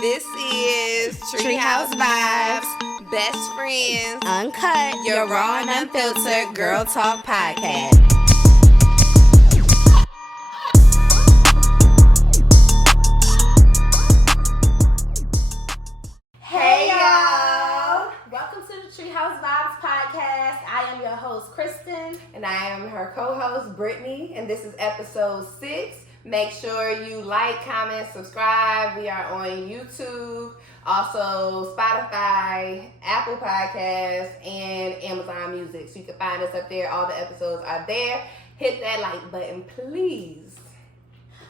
This is TreeHouse Vibes, Best Friends, Uncut, your raw and unfiltered girl talk podcast. Hey y'all! Welcome to the TreeHouse Vibes podcast. I am your host, Kristen. And I am her co-host, Brittany, and this is episode 6. Make sure you like, comment, subscribe. We are on YouTube, also Spotify, Apple Podcasts, and Amazon Music. So you can find us up there. All the episodes are there. Hit that like button, please.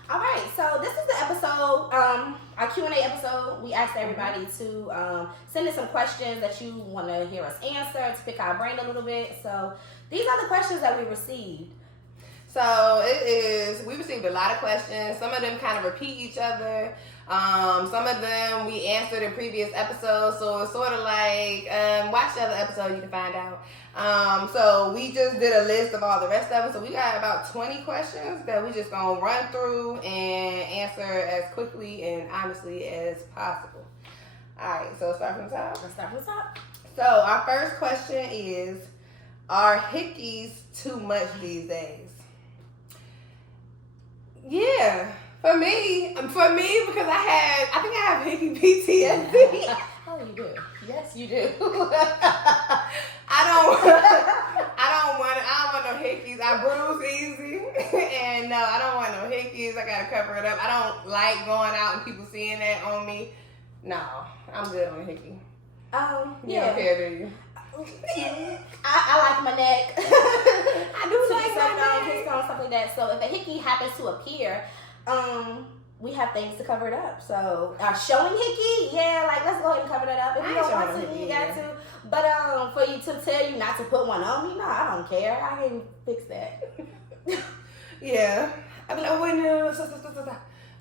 All right, so this is the episode, our Q&A episode. We asked everybody to send in some questions that you want to hear us answer, to pick our brain a little bit. So these are the questions that we received. So we received a lot of questions. Some of them kind of repeat each other. Some of them we answered in previous episodes. So it's sort of like, watch the other episode, you can find out. So we just did a list of all the rest of them. So we got about 20 questions that we just gonna run through and answer as quickly and honestly as possible. All right, so start from the top. Let's start from the top. So our first question is, are hickeys too much these days? Yeah, for me, because I think I have hickey PTSD. Oh, you do? Yes, you do. I don't want no hickeys. I bruise easy, and no, I don't want no hickeys. I gotta cover it up. I don't like going out and people seeing that on me. No, I'm good on a hickey. You don't care, do you? I like my neck. I do like my neck. His phone, stuff like that. So if a hickey happens to appear, we have things to cover it up. So showing hickey, yeah, like let's go ahead and cover that up. If you don't want to, you got to. But for you to tell you not to put one on me, no, I don't care. I can fix that. Yeah. I be like, oh wait, no.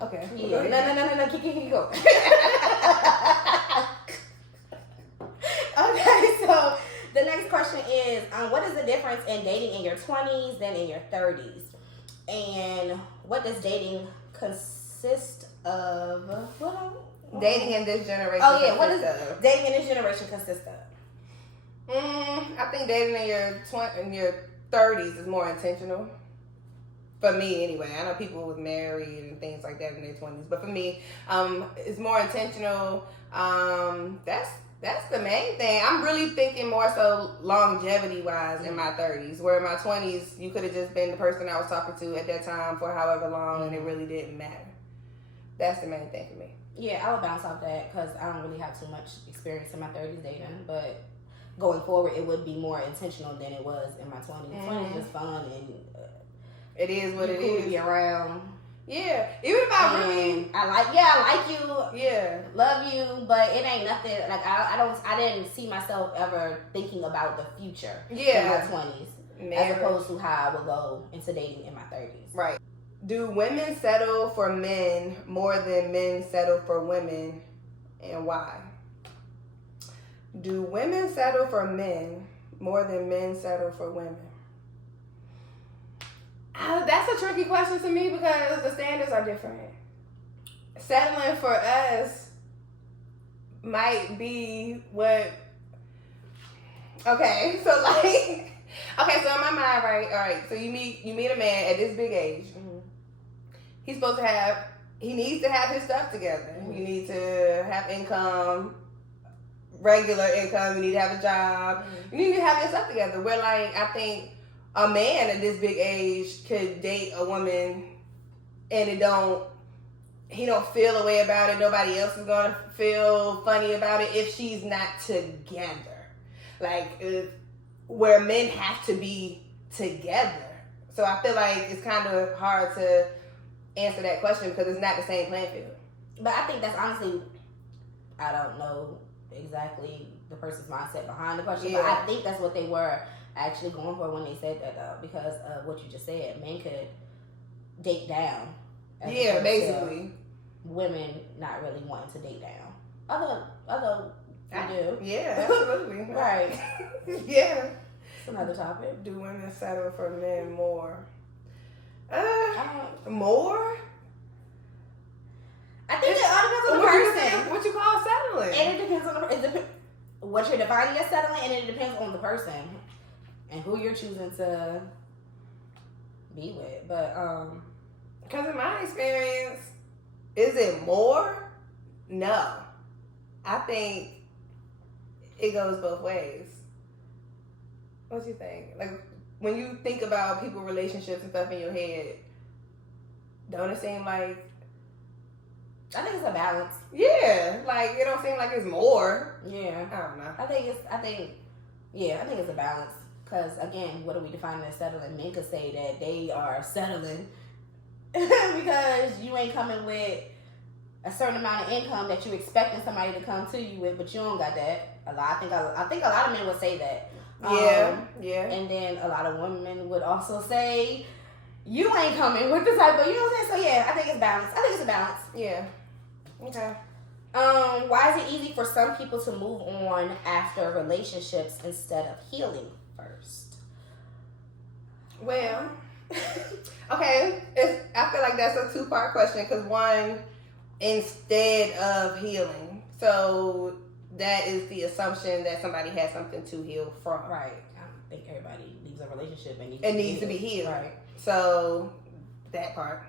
Okay. Yeah. No. Keep go. Okay, so the next question is, what is the difference in dating in your 20s than in your 30s? And what does dating consist of? Dating in this generation. Oh, yeah. What does dating in this generation consist of? I think dating in your 30s is more intentional. For me, anyway. I know people with married and things like that in their 20s. But for me, it's more intentional. That's the main thing. I'm really thinking more so longevity-wise in my 30s. Where in my 20s, you could have just been the person I was talking to at that time for however long, and it really didn't matter. That's the main thing for me. Yeah, I would bounce off that because I don't really have too much experience in my 30s dating. But going forward, it would be more intentional than it was in my 20s. 20s is just fun and it is what it is. To be around. Yeah, even if I really, I like you. Yeah, love you, but it ain't nothing. Like I didn't see myself ever thinking about the future. Yeah, in my 20s, as opposed to how I would go into dating in my 30s. Right. Do women settle for men more than men settle for women, and why? Do women settle for men more than men settle for women? That's a tricky question to me because the standards are different. Settling for us might be what... Okay, so in my mind, right? All right, so you meet a man at this big age. Mm-hmm. He needs to have his stuff together. Mm-hmm. You need to have income, regular income. You need to have a job. Mm-hmm. You need to have your stuff together. Where, like, I think a man at this big age could date a woman and he don't feel a way about it. Nobody else is going to feel funny about it if she's not together. Like, where men have to be together. So I feel like it's kind of hard to answer that question because it's not the same playing field. But I think that's honestly, I don't know exactly the person's mindset behind the question, but I think that's what they were actually going for when they said that, because of what you just said. Men could date down. Yeah, basically. Women not really wanting to date down. Other you do. Yeah, absolutely. Right. Yeah. It's another topic. Do women settle for men more? More? I think it all depends on the person. What what you're defining as settling, and it depends on the person and who you're choosing to be with. But because in my experience, is it more? No, I think it goes both ways. What you think? Like when you think about people, relationships, and stuff in your head, don't it seem like? I think it's a balance. Yeah, like it don't seem like it's more. Yeah, I don't know. I think it's a balance. Because again, what are we defining as settling? Men could say that they are settling because you ain't coming with a certain amount of income that you expecting somebody to come to you with, but you don't got that. I think a lot of men would say that. Yeah. And then a lot of women would also say, you ain't coming with the type, but you know what I'm saying? So yeah, I think it's balanced. I think it's a balance. Yeah. Okay. Why is it easy for some people to move on after relationships instead of healing first? Well, okay. I feel like that's a two-part question because one, instead of healing. So that is the assumption that somebody has something to heal from. Right. I think everybody leaves a relationship and needs to be healed. Right. So that part.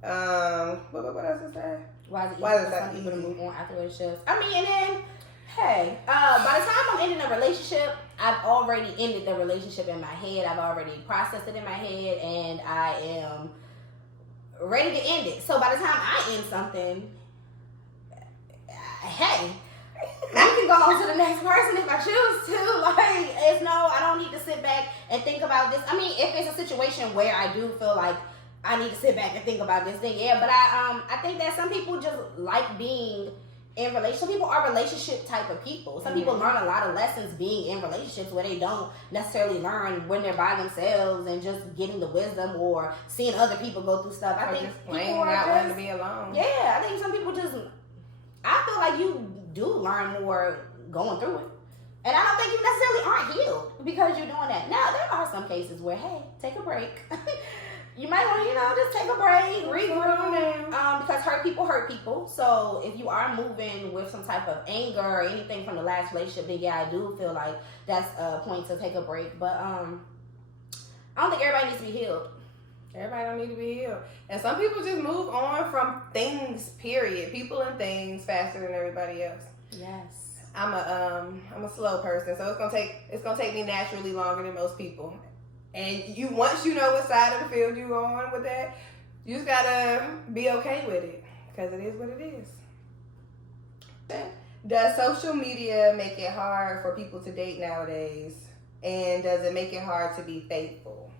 What else is that? Why is it easy for some people to move on after relationships? I mean, and then, hey, by the time I'm ending a relationship, I've already ended the relationship in my head. I've already processed it in my head, and I am ready to end it. So by the time I end something, hey, we can go on to the next person if I choose to. Like, I don't need to sit back and think about this. I mean, if it's a situation where I do feel like I need to sit back and think about this thing, yeah. But I think that some people just like being in relationships. Some people are relationship type of people. Some people learn a lot of lessons being in relationships where they don't necessarily learn when they're by themselves and just getting the wisdom or seeing other people go through stuff. I think just people are not wanting to be alone. Yeah, I think some people just. I feel like you do learn more going through it. And I don't think you necessarily aren't healed because you're doing that. Now, there are some cases where, hey, take a break. You might want to, just take a break, regroup, because hurt people. So if you are moving with some type of anger or anything from the last relationship, then yeah, I do feel like that's a point to take a break. But I don't think everybody needs to be healed. Everybody don't need to be healed. And some people just move on from things, period. People and things faster than everybody else. Yes. I'm a slow person, so it's gonna take me naturally longer than most people. And once you know what side of the field you're on with that, you just gotta be okay with it because it is what it is. Does social media make it hard for people to date nowadays? And does it make it hard to be faithful?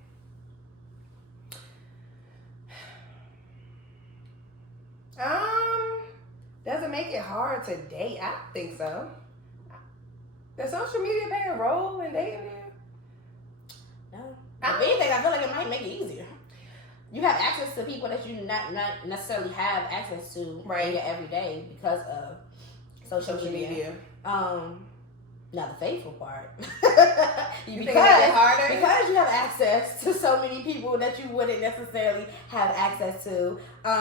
Does it make it hard to date? I don't think so. Does social media play a role in dating you? No. If anything, I feel like it might make it easier. You have access to people that you not necessarily have access to in your everyday because of social media. Now the faithful part. You think it harder? Because you have access to so many people that you wouldn't necessarily have access to,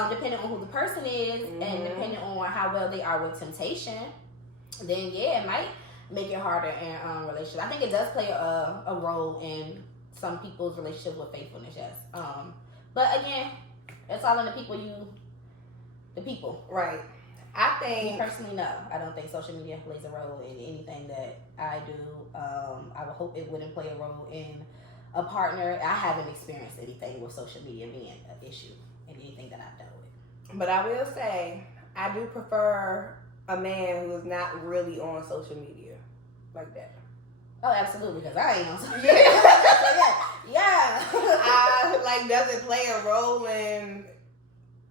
depending on who the person is and depending on how well they are with temptation, then yeah, it might make it harder in relationships. I think it does play a role in some people's relationships with faithfulness, yes. But again, it's all in the people. Right. I think... Me personally, no. I don't think social media plays a role in anything that I do. I would hope it wouldn't play a role in a partner. I haven't experienced anything with social media being an issue in anything that I've dealt with. But I will say, I do prefer a man who is not really on social media like that. Oh, absolutely, because I ain't on social media. Yeah. Does it play a role in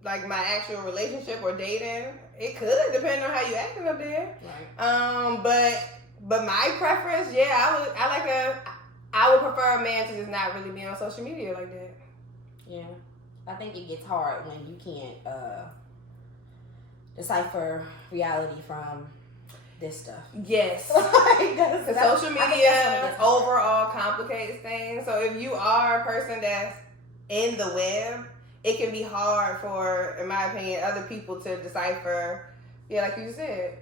like my actual relationship or dating? It could, depending on how you acting up there. Right. But my preference, I would prefer a man to just not really be on social media like that. Yeah. I think it gets hard when you can't decipher reality from this stuff. Yes. The social media overall complicates things. So if you are a person that's in the web, it can be hard for, in my opinion, other people to decipher. Yeah, like you said.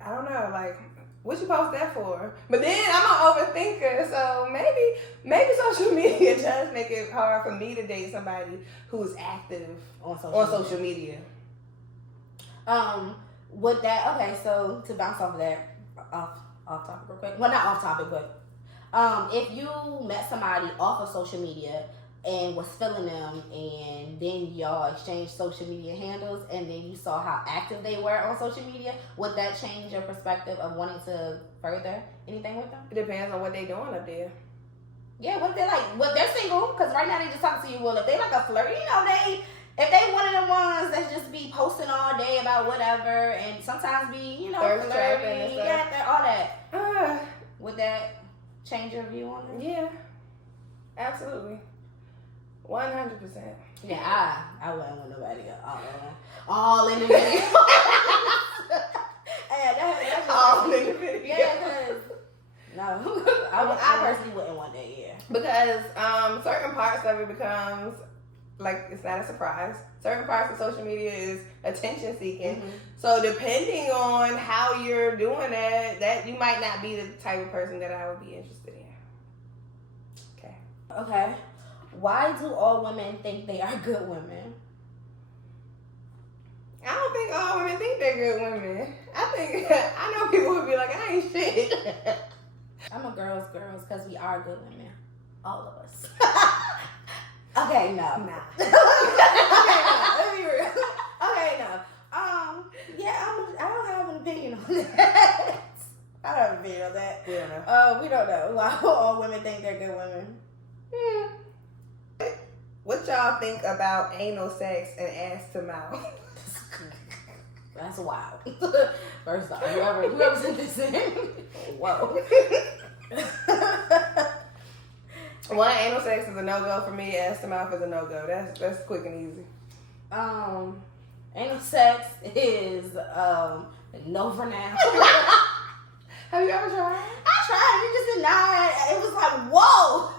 I don't know. Like, What you post that for? But then I'm an overthinker, so maybe social media does make it hard for me to date somebody who's active on social media. With that, okay, so to bounce off of that, off topic real quick. Well, not off topic, but if you met somebody off of social media and was feeling them, and then y'all exchanged social media handles, and then you saw how active they were on social media, would that change your perspective of wanting to further anything with them? It depends on what they doing up there. Yeah, what they're single, because right now they just talking to you. Well, if they like a flirt, if they one of them ones that just be posting all day about whatever, and sometimes be, Thirst trapping and flirty, stuff. all that. Would that change your view on it? Yeah, absolutely. 100%. Yeah, I wouldn't want nobody all in the video. That's all in the video. Yeah, because no, I personally wouldn't want that. Yeah, because certain parts of it becomes like it's not a surprise. Certain parts of social media is attention seeking. Mm-hmm. So depending on how you're doing that you might not be the type of person that I would be interested in. Okay. Why do all women think they are good women? I don't think all women think they're good women. I know people who be like, I ain't shit. I'm a girls, because we are good women. All of us. Okay, no. Nah. Okay, no. Let me be real. Okay, no. Yeah, I don't have an opinion on that. I don't have an opinion on that. We don't know. We don't know why all women think they're good women. What y'all think about anal sex and ass to mouth? That's wild. First off, whoever sent this in, whoa. One, anal sex is a no-go for me. Ass to mouth is a no-go. That's quick and easy. Anal sex is no for now. Have you ever tried? I tried. You just denied. It was like, whoa.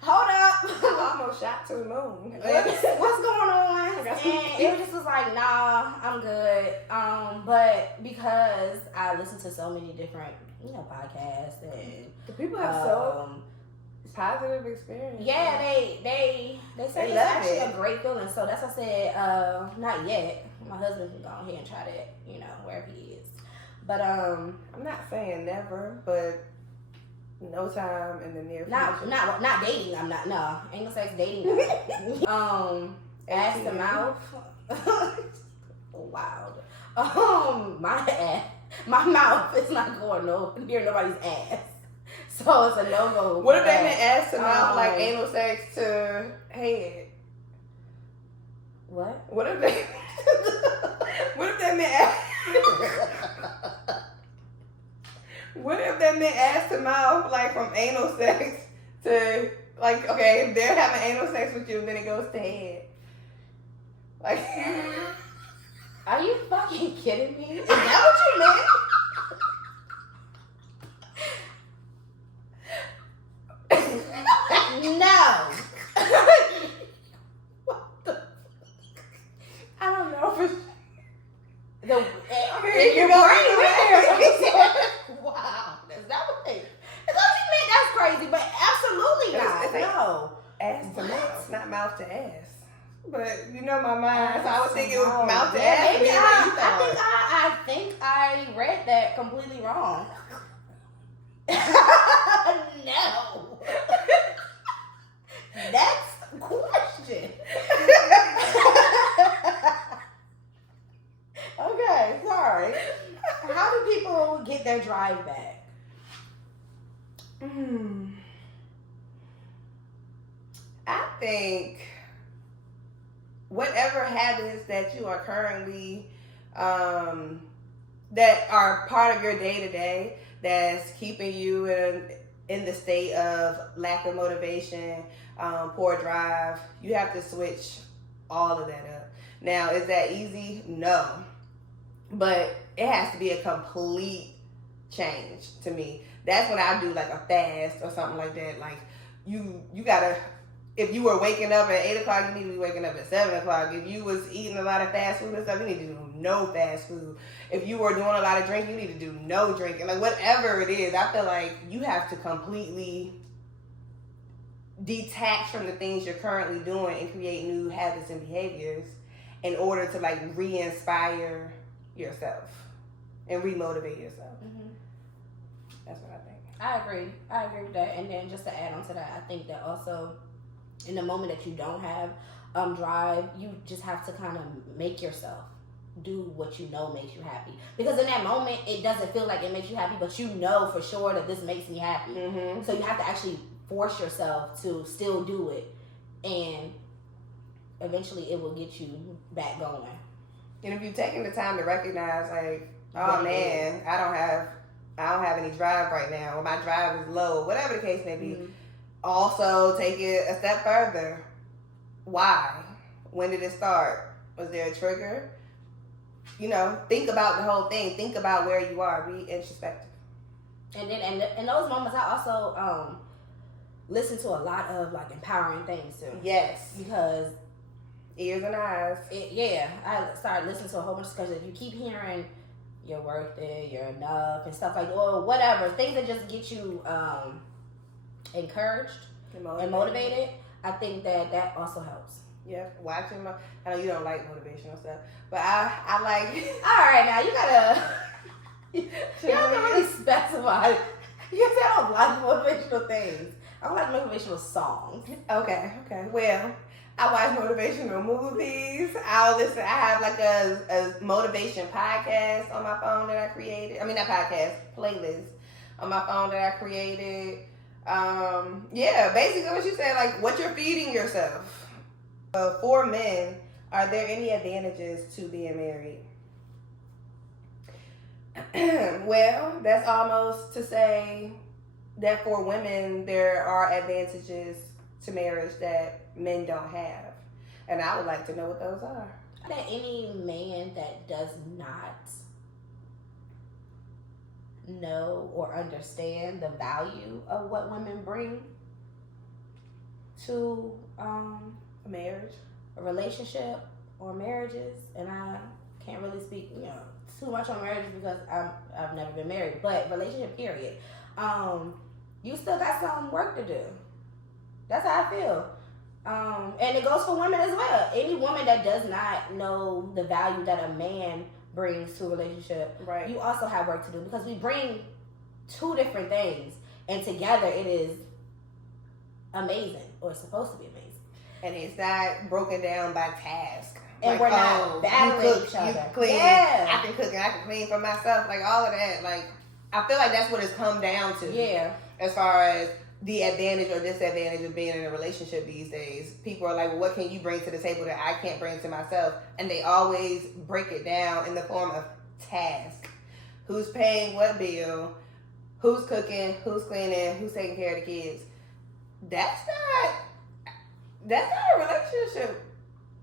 Hold up. I almost shot to the moon. What's going on? And it just was like, nah, I'm good. But because I listen to so many different, podcasts and the people have so positive experience. Yeah, they say it's actually a great feeling. So that's what I said. Not yet. My husband can go ahead and try that. Wherever he is. But I'm not saying never, but no time in the near future. Not dating. I'm not. No, ain't no sex dating. Ass to mouth. Wild. My mouth is not going near nobody's ass. So it's a no-go. What if they meant ass to mouth, like anal sex to head? What? What if they meant ass? What if they meant ass to mouth, like from anal sex to, like, okay, if they're having anal sex with you, then it goes to head. Like, are you fucking kidding me? Is that what you meant? No. What the? I don't know for sure. You're wow. Is that what you meant? That's crazy, but absolutely not. No. Ass to mouth, not mouth to ass. But my mind, so I was thinking it was mouth to ass. Maybe I think I read that completely wrong. No. That's a question. Okay, sorry. How do people get their drive back? I think whatever habits that you are currently that are part of your day-to-day that's keeping you in the state of lack of motivation, poor drive, you have to switch all of that up. Now, is that easy? No. But it has to be a complete change to me. That's when I do like a fast or something like that. Like you gotta, if you were waking up at 8 o'clock, you need to be waking up at 7 o'clock. If you was eating a lot of fast food and stuff, you need to do no fast food. If you were doing a lot of drinking, you need to do no drinking. Like, whatever it is, I feel like you have to completely detach from the things you're currently doing and create new habits and behaviors in order to, like, re-inspire yourself and re-motivate yourself. Mm-hmm. That's what I think. I agree with that. And then just to add on to that, I think that also in the moment that you don't have drive, you just have to kind of make yourself do what you know makes you happy. Because in that moment, it doesn't feel like it makes you happy, but you know for sure that this makes me happy. Mm-hmm. So you have to actually force yourself to still do it, and eventually it will get you back going. And if you're taking the time to recognize, like, oh man, I don't have any drive right now, or my drive is low, whatever the case may be. Mm-hmm. Also, take it a step further. Why? When did it start? Was there a trigger? You know, think about the whole thing. Think about where you are. Be introspective. And then, and in those moments, I also listen to a lot of, like, empowering things too. Yes, because ears and eyes. I started listening to a whole bunch of stuff. If you keep hearing you're worth it, you're enough, and stuff like that, or whatever, things that just get you encouraged and motivated, I think that also helps. Yeah, watching. I know you don't like motivational stuff, but I like. All right, now you gotta. You have to really specify. You say I don't like motivational things. I don't like motivational songs. Okay. Well, I watch motivational movies. I'll listen. I have like a motivation podcast on my phone that I created. I mean, not podcast, playlist on my phone that I created. Yeah, basically what you said, like what you're feeding yourself. For men, are there any advantages to being married? Well, that's almost to say that for women, there are advantages to marriage that men don't have. And I would like to know what those are. That any man that does not know or understand the value of what women bring to a marriage, a relationship, or marriages, and I can't really speak, too much on marriages because I've never been married, but relationship period, you still got some work to do. That's how I feel. And it goes for women as well. Any woman that does not know the value that a man brings to a relationship, right, you also have work to do, because we bring two different things, and together it is amazing, or it's supposed to be amazing. And it's not broken down by task. And like, we're not battling each other. You clean. Yeah. I can cook and I can clean for myself. Like, all of that. Like, I feel like that's what it's come down to. Yeah. As far as the advantage or disadvantage of being in a relationship these days. People are like, well, what can you bring to the table that I can't bring to myself? And they always break it down in the form of task. Who's paying what bill? Who's cooking? Who's cleaning? Who's taking care of the kids? That's not a relationship.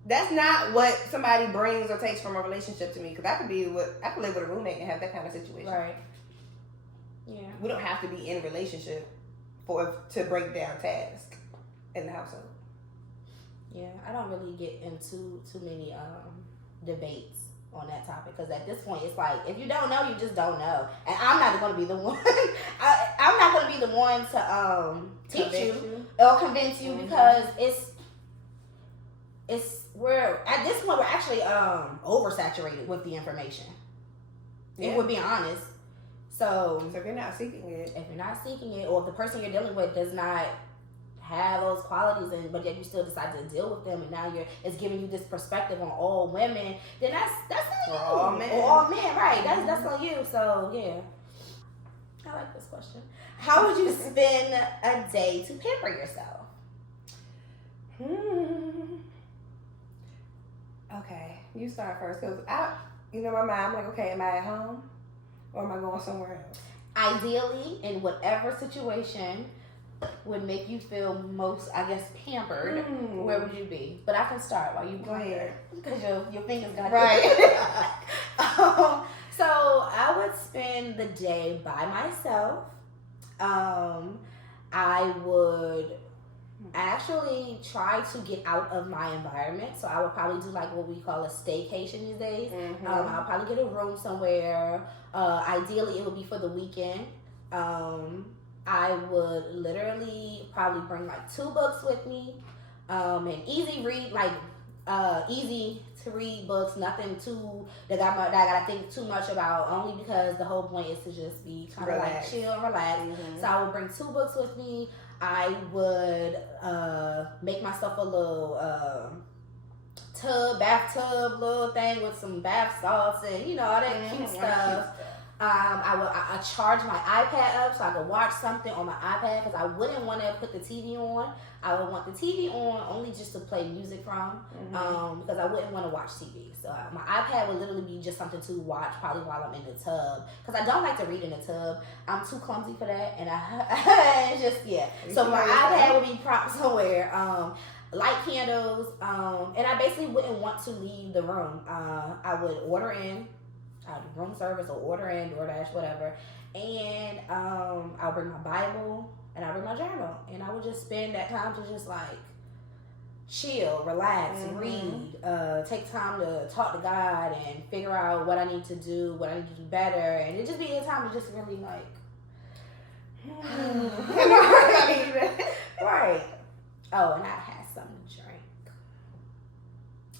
That's not what somebody brings or takes from a relationship to me. Because I could live with a roommate and have that kind of situation. Right. Yeah. We don't have to be in a relationship to break down tasks in the household. Yeah, I don't really get into too many debates on that topic, because at this point it's like, if you don't know, you just don't know, and I'm not going to be the one. I'm not going to be the one to teach you or convince you, mm-hmm, because we're at this point we're actually oversaturated with the information. Yeah. If we're being honest. So if you're not seeking it, or if the person you're dealing with does not have those qualities, but yet you still decide to deal with them, and now it's giving you this perspective on all women, then that's on you. All men. Or all men, right? That's on you. So yeah, I like this question. How would you spend a day to pamper yourself? Okay, you start first, because my mind, I'm like, okay, am I at home or am I going somewhere else? Ideally, in whatever situation would make you feel most, I guess, pampered, where would you be? But I can start while you go ahead, because your fingers got right. So I would spend the day by myself. I would I actually try to get out of my environment, so I would probably do like what we call a staycation these days. I'll probably get a room somewhere. Ideally, it would be for the weekend. I would literally probably bring like 2 books with me, and easy read, like easy to read books, nothing too that I gotta think too much about. Only because the whole point is to just be kind of like chill and relax. So I would bring 2 books with me. I would make myself a little bathtub little thing with some bath salts and all that cute stuff. I charge my iPad up so I could watch something on my iPad because I wouldn't want to put the TV on. I would want the TV on only just to play music from, because I wouldn't want to watch TV. So my iPad would literally be just something to watch probably while I'm in the tub, because I don't like to read in the tub. I'm too clumsy for that, and it's just So my iPad would be propped somewhere. Light candles, and I basically wouldn't want to leave the room. I would order in. I'll do room service or order in, DoorDash, whatever. And I'll bring my Bible and I'll bring my journal. And I would just spend that time to just like chill, relax, read, take time to talk to God and figure out what I need to do, what I need to do better. And it just be a time to just really like, right. Oh, and I had something to drink.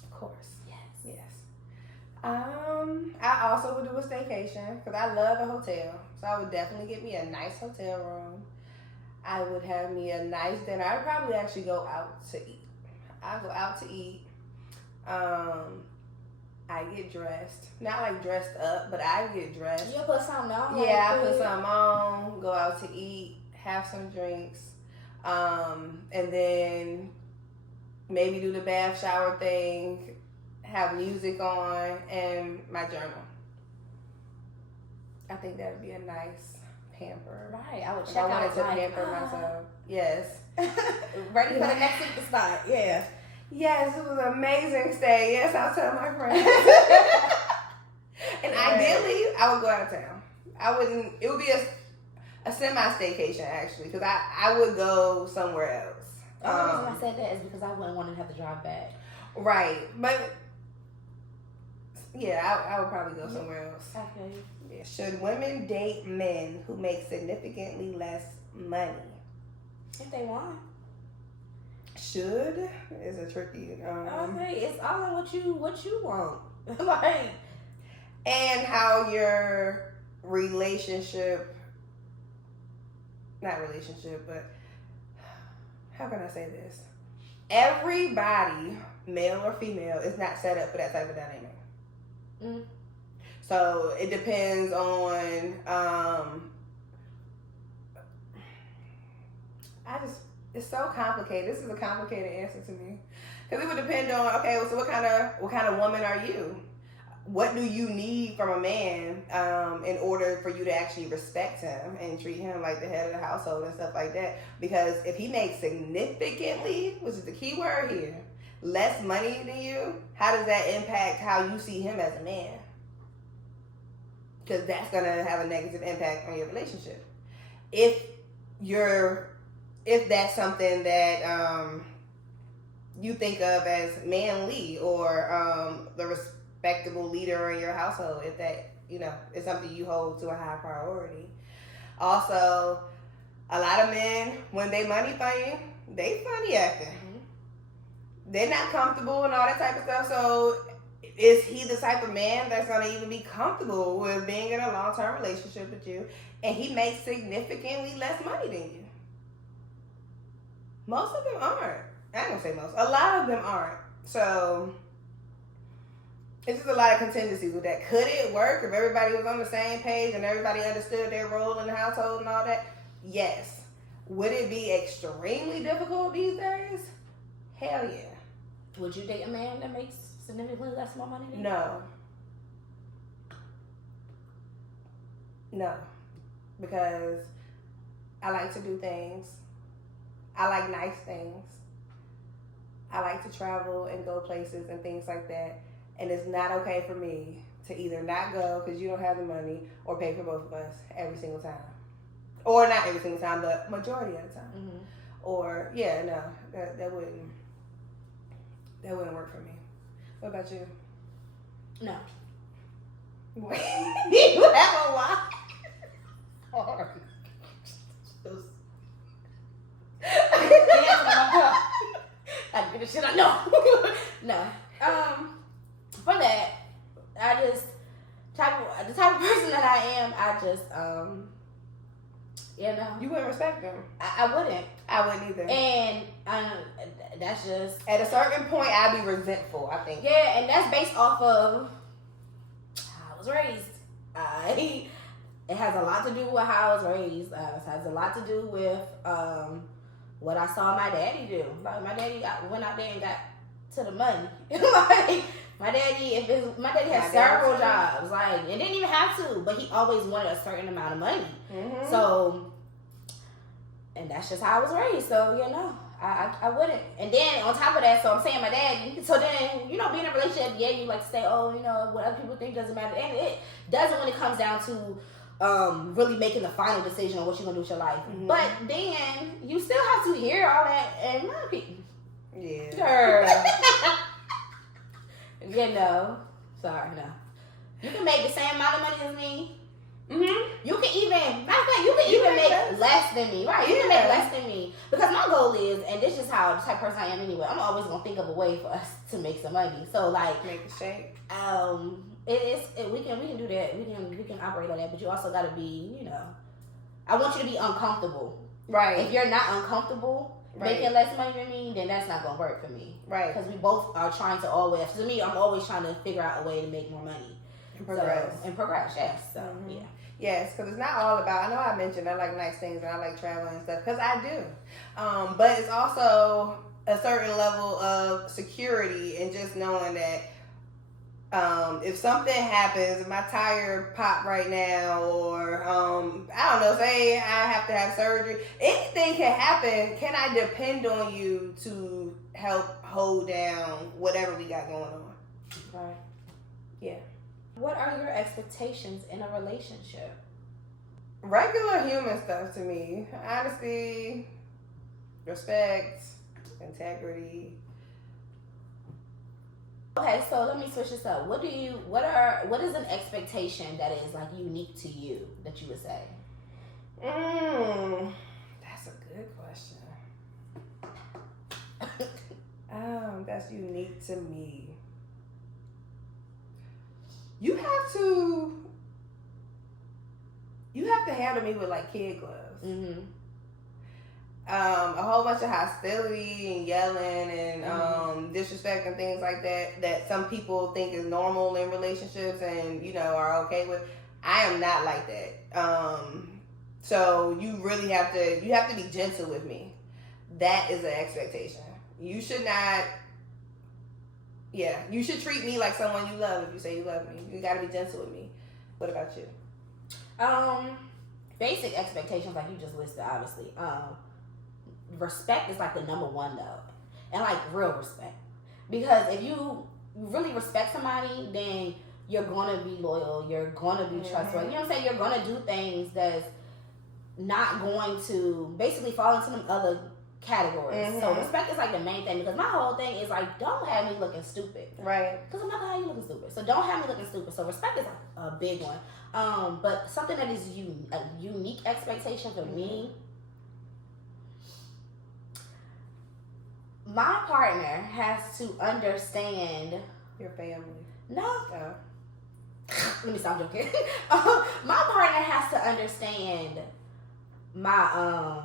Of course. Yes. I also would do a staycation because I love a hotel. So I would definitely get me a nice hotel room. I would have me a nice dinner. I'd probably actually go out to eat. I'd go out to eat. I get dressed. Not like dressed up, but I get dressed. You put something on? Yeah, I put something on, go out to eat, have some drinks, and then maybe do the bath shower thing, have music on, and my journal. I think that would be a nice pamper. Right, I would check out. I wanted to like, pamper myself. Yes. Ready for the next week to start. Yeah. Yes, it was an amazing stay. Yes, I'll tell my friends. And ideally, I would go out of town. It would be a semi-staycation, actually, because I would go somewhere else. The only reason I said that is because I wouldn't want to have to drive back. Right. But, yeah, I would probably go somewhere else. Okay. Yeah. Should women date men who make significantly less money? If they want. Should is a tricky. Okay, it's all on what you want. Like, and how your but how can I say this? Everybody, male or female, is not set up for that type of dynamic. So it depends on. It's so complicated. This is a complicated answer to me, because it would depend on, okay, well, so what kind of woman are you? What do you need from a man in order for you to actually respect him and treat him like the head of the household and stuff like that? Because if he makes significantly, which is the key word here, less money than you, how does that impact how you see him as a man? Because that's going to have a negative impact on your relationship. If that's something that you think of as manly or the respectable leader in your household, if that is something you hold to a high priority. Also, a lot of men, when they money funny, they funny acting. They're not comfortable and all that type of stuff. So is he the type of man that's going to even be comfortable with being in a long-term relationship with you, and he makes significantly less money than you? Most of them aren't. I ain't gonna say most. A lot of them aren't. So it's just a lot of contingencies with that. Could it work if everybody was on the same page and everybody understood their role in the household and all that? Yes. Would it be extremely difficult these days? Hell yeah. Would you date a man that makes significantly less more money than you? No. Because I like to do things. I like nice things. I like to travel and go places and things like that. And it's not okay for me to either not go because you don't have the money or pay for both of us every single time. Or not every single time, but majority of the time. Or no, that wouldn't work for me. What about you? No. You have a why? Hard. I get the shit I know. No. For that, I just the type of person that I am. I just You wouldn't respect them. I wouldn't. I wouldn't either. And that's just at a certain point, I'd be resentful. I think. Yeah, and that's based off of how I was raised. It has a lot to do with how I was raised. It has a lot to do with what I saw my daddy do. Like my daddy went out there and got to the money. Like my daddy had several jobs. Like it didn't even have to, but he always wanted a certain amount of money. Mm-hmm. So, and that's just how I was raised. So I wouldn't. And then on top of that, so I'm saying my daddy. So then being in a relationship, you like to say, what other people think doesn't matter, and it doesn't when it comes down to really making the final decision on what you're gonna do with your life. Mm-hmm. But then you still have to hear all that and my opinion. Yeah. Girl. Sorry, no. You can make the same amount of money as me. Mm-hmm. You can even, matter of fact, you can even make less than me, right? You can make less than me, because my goal is, and this is how the type of person I am anyway. I'm always gonna think of a way for us to make some money. So like, make a shake. We can do that. We can operate on that, but you also gotta be, I want you to be uncomfortable. Right. If you're not uncomfortable making less money than me, then that's not gonna work for me. Right. Because we both are trying to always. To me, I'm always trying to figure out a way to make more money. And progress. Yes. So mm-hmm. Yes, because it's not all about. I know I mentioned I like nice things and I like traveling and stuff, because I do. But it's also a certain level of security and just knowing that if something happens, if my tire pop right now, or I don't know, say I have to have surgery, anything can happen. Can I depend on you to help hold down whatever we got going on? Right. Yeah. What are your expectations in a relationship? Regular human stuff to me. Honesty, respect, integrity. Okay, so let me switch this up. What is an expectation that is like unique to you that you would say? That's a good question. That's unique to me. You have to handle me with like kid gloves. Mm-hmm. A whole bunch of hostility and yelling and disrespect and things like that some people think is normal in relationships and are okay with. I am not like that. So you really have to be gentle with me. That is an expectation. You should not. Yeah, you should treat me like someone you love. If you say you love me, you got to be gentle with me. What about you? Basic expectations like you just listed, obviously. Respect is like the number one though, and like real respect, because if you really respect somebody, then you're gonna be loyal, you're gonna be trustworthy. You know what I'm saying? You're gonna do things that's not going to basically fall into some other categories. Mm-hmm. So respect is like the main thing, because my whole thing is like, don't have me looking stupid, right? Because I'm not gonna have you looking stupid. So don't have me looking stupid. So respect is a big one. But something that is a unique expectation for me. My partner has to understand your family. No. Oh. Let me stop joking. My partner has to understand my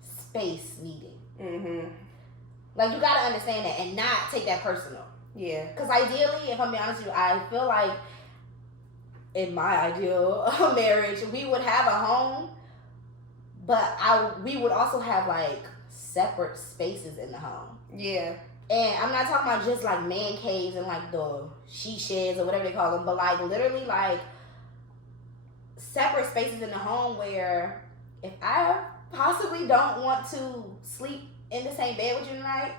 space needing. Mm-hmm. Like, you gotta understand that and not take that personal. Yeah. Because ideally, if I'm being honest with you, I feel like in my ideal marriage, we would have a home, but we would also have like separate spaces in the home. Yeah. And I'm not talking about just like man caves and like the she sheds or whatever they call them, but like literally like separate spaces in the home where if I possibly don't want to sleep in the same bed with you tonight,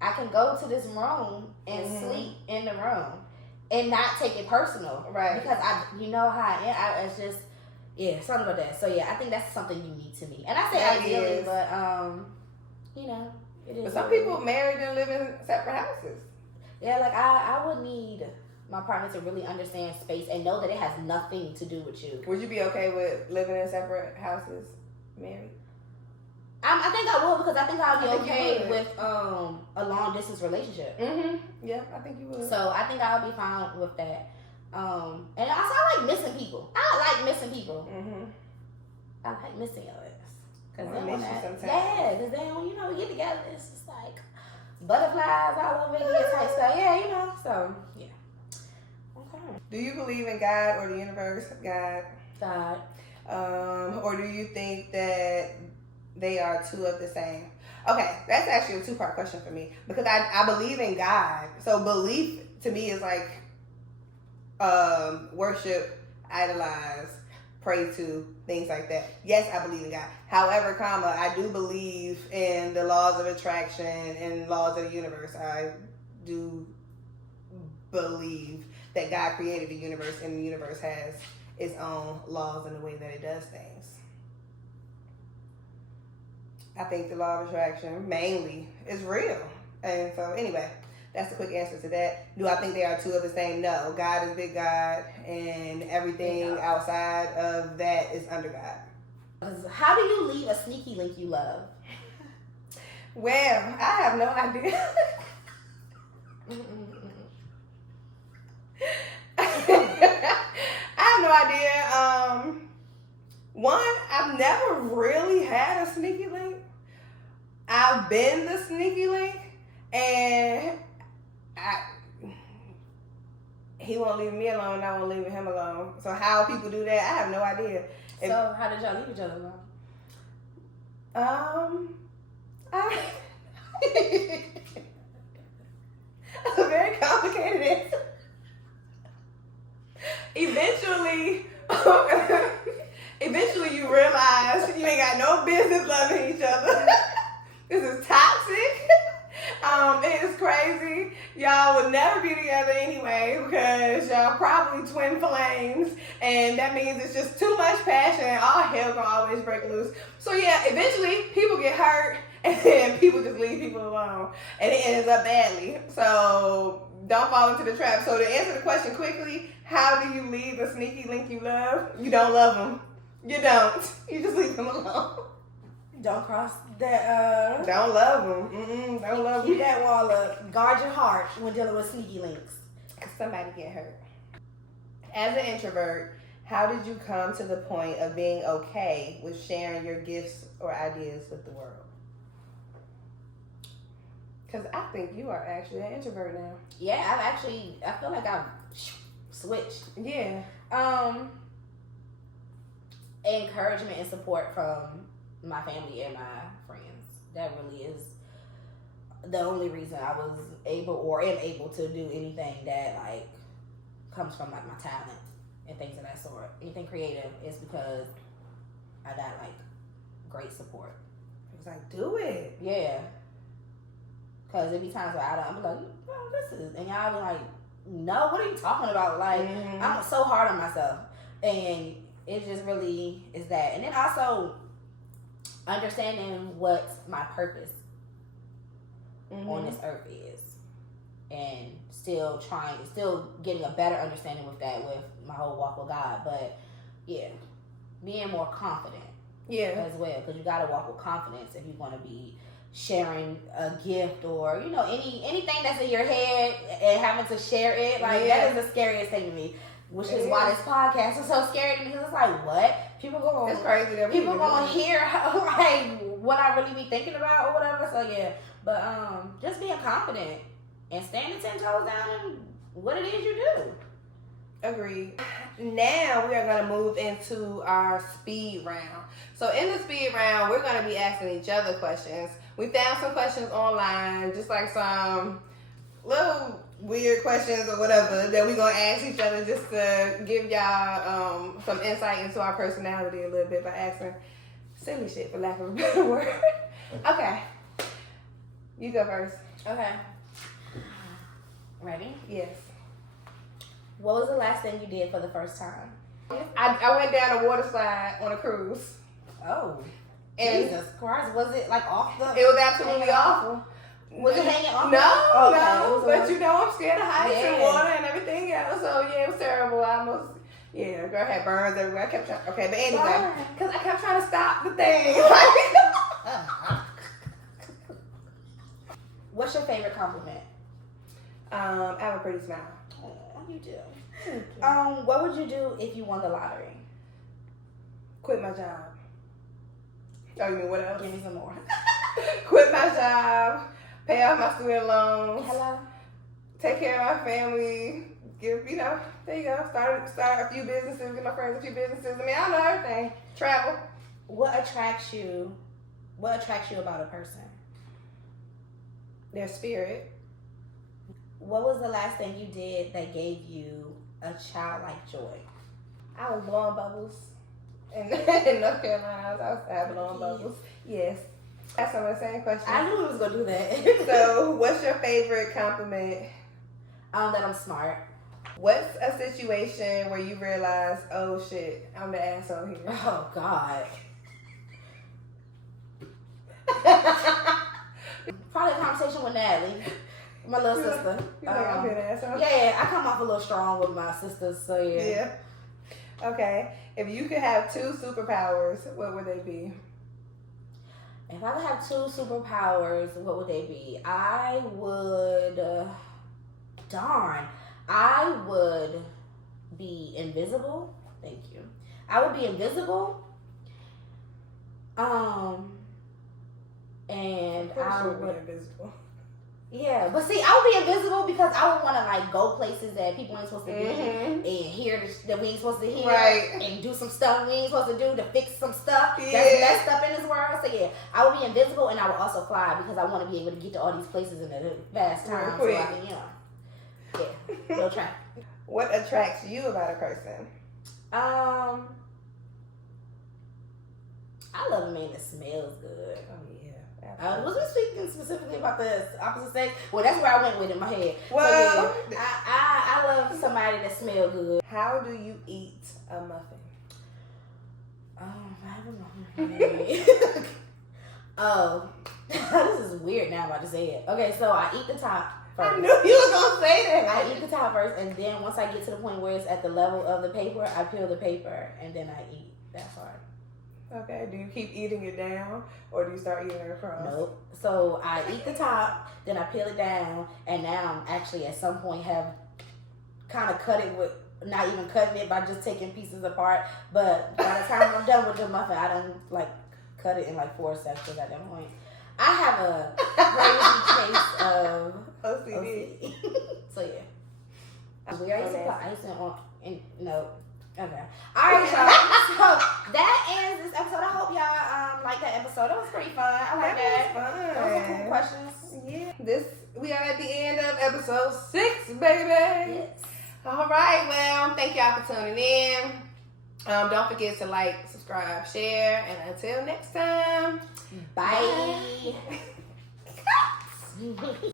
I can go to this room and sleep in the room and not take it personal. Right. Because you know how I am. It's just, Yeah, something about that. So yeah, I think that's something unique to me. And I say That ideally, is. but you know, it is. But some people married and live in separate houses. Yeah, like I would need my partner to really understand space and know that it has nothing to do with you. Would you be okay with living in separate houses, married? I think I would, because I think I'll be I think okay with a long distance relationship. Yeah, I think you would. So I think I'll be fine with that. And also I like missing people. I like missing people. I like missing your ass. Cause I miss you sometimes. Yeah, because then you know we get together, it's just like butterflies all over here type stuff. Yeah, you know. So yeah. Okay. Do you believe in God or the universe? God. Or do you think that they are two of the same? Okay, that's actually a two-part question for me, because I believe in God. So belief to me is like worship, idolize, pray to, things like that. Yes, I believe in God. However, I do believe in the laws of attraction and laws of the universe. I do believe that God created the universe, and the universe has its own laws in the way that it does things. I think the law of attraction mainly is real. And so anyway, that's the quick answer to that. Do I think they are two of the same? No. God is big God, and everything outside of that is under God. How do you leave a sneaky link you love? Well, I have no idea. I have no idea. One, I've never really had a sneaky link. I've been the sneaky link, and he won't leave me alone, and I won't leave him alone. So how people do that, I have no idea. So how did y'all leave each other alone? That's a very complicated answer. Eventually you realize you ain't got no business loving each other. This is toxic. It is crazy. Y'all would never be together anyway, because y'all probably twin flames, and that means it's just too much passion and all hell can always break loose. So yeah, eventually people get hurt, and then people just leave people alone, and it ends up badly. So don't fall into the trap. So to answer the question quickly, how do you leave a sneaky link you love? You don't love them. You don't. You just leave them alone. Don't cross that. Don't love them. Don't love them. Keep that wall up. Guard your heart when dealing with sneaky links. Somebody get hurt. As an introvert, how did you come to the point of being okay with sharing your gifts or ideas with the world? Because I think you are actually an introvert now. Yeah, I feel like I've switched. Yeah. Encouragement and support from my family and my friends. That really is the only reason I was able or am able to do anything that like comes from like my talent and things of that sort. Anything creative is because I got like great support. It was like, do it. Yeah. Cause there be times where I'm like, well, this is, and y'all be like, no, what are you talking about? Like, I'm so hard on myself, and it just really is that. And then also understanding what my purpose on this earth is, and still getting a better understanding with that with my whole walk with God. But yeah, being more confident, as well, because you gotta walk with confidence if you want to be sharing a gift or anything that's in your head and having to share it. Like that is the scariest thing to me. Which is why this podcast is so scary to me, because it's like, what? People going to hear like what I really be thinking about or whatever. So yeah, but just being confident and standing 10 toes down in what it is you do. Agreed. Now we are going to move into our speed round. So in the speed round, we're going to be asking each other questions. We found some questions online, just like some little weird questions or whatever that we're going to ask each other just to give y'all some insight into our personality a little bit by asking silly shit, for lack of a better word. Okay. You go first. Okay. Ready? Yes. What was the last thing you did for the first time? I went down a water slide on a cruise. Oh. And Jesus Christ. Was it like off the... it was absolutely awful. Was it hanging off? No, but you know I'm scared of heights and water and everything else. So yeah, it was terrible. I almost, girl had burns everywhere. I kept trying, but anyway, because I kept trying to stop the thing. What's your favorite compliment? I have a pretty smile. Oh, you do. What would you do if you won the lottery? Quit my job. Oh, you mean what else? Give me some more. Quit my job. Pay off my student loans. Hello. Take care of my family. There you go. Start a few businesses. Get my friends a few businesses. I mean, I know everything. Travel. What attracts you about a person? Their spirit. What was the last thing you did that gave you a childlike joy? I was blowing bubbles in North Carolina. I was blowing bubbles. Yes. That's some of the same question. I knew we was gonna do that. So, what's your favorite compliment? That I'm smart. What's a situation where you realize, oh shit, I'm the asshole here? Oh God. Probably a conversation with Natalie, my little sister. You think I'm being an asshole? Yeah, I come off a little strong with my sisters, so yeah. Yeah. Okay. If you could have 2 superpowers, what would they be? If I could have 2 superpowers, what would they be? I would be invisible. Thank you. I would be invisible. And I would be invisible. Yeah, but see, I would be invisible because I would want to like go places that people ain't supposed to be and hear that we ain't supposed to hear, and do some stuff we ain't supposed to do to fix some stuff that's messed up in this world. So yeah, I would be invisible, and I would also fly because I want to be able to get to all these places in a fast time. So I can, no track. What attracts you about a person? I love a man that smells good. Oh yeah. Was we speaking specifically about the opposite sex? Well, that's where I went with in my head. Well, so, yeah, I love somebody that smells good. How do you eat a muffin? I have a muffin. Oh, this is weird now I'm about to say it. Okay, so I eat the top first. I knew you was gonna say that. I eat the top first, and then once I get to the point where it's at the level of the paper, I peel the paper, and then I eat that part. Okay, do you keep eating it down, or do you start eating it across? Nope. So I eat the top, then I peel it down, and now I'm actually at some point have kind of cut it with, not even cutting it by just taking pieces apart. But by the time I'm done with the muffin, I done like cut it in like 4 sections at that point. I have a crazy case of OCD. So yeah. We already put icing on, no. Okay. Alright, y'all. So that ends this episode. I hope y'all like that episode. That was pretty fun. I like that. Fun. Those were cool questions. Yeah. We are at the end of episode 6, baby. Yes. All right. Well, thank y'all for tuning in. Don't forget to like, subscribe, share, and until next time. Bye.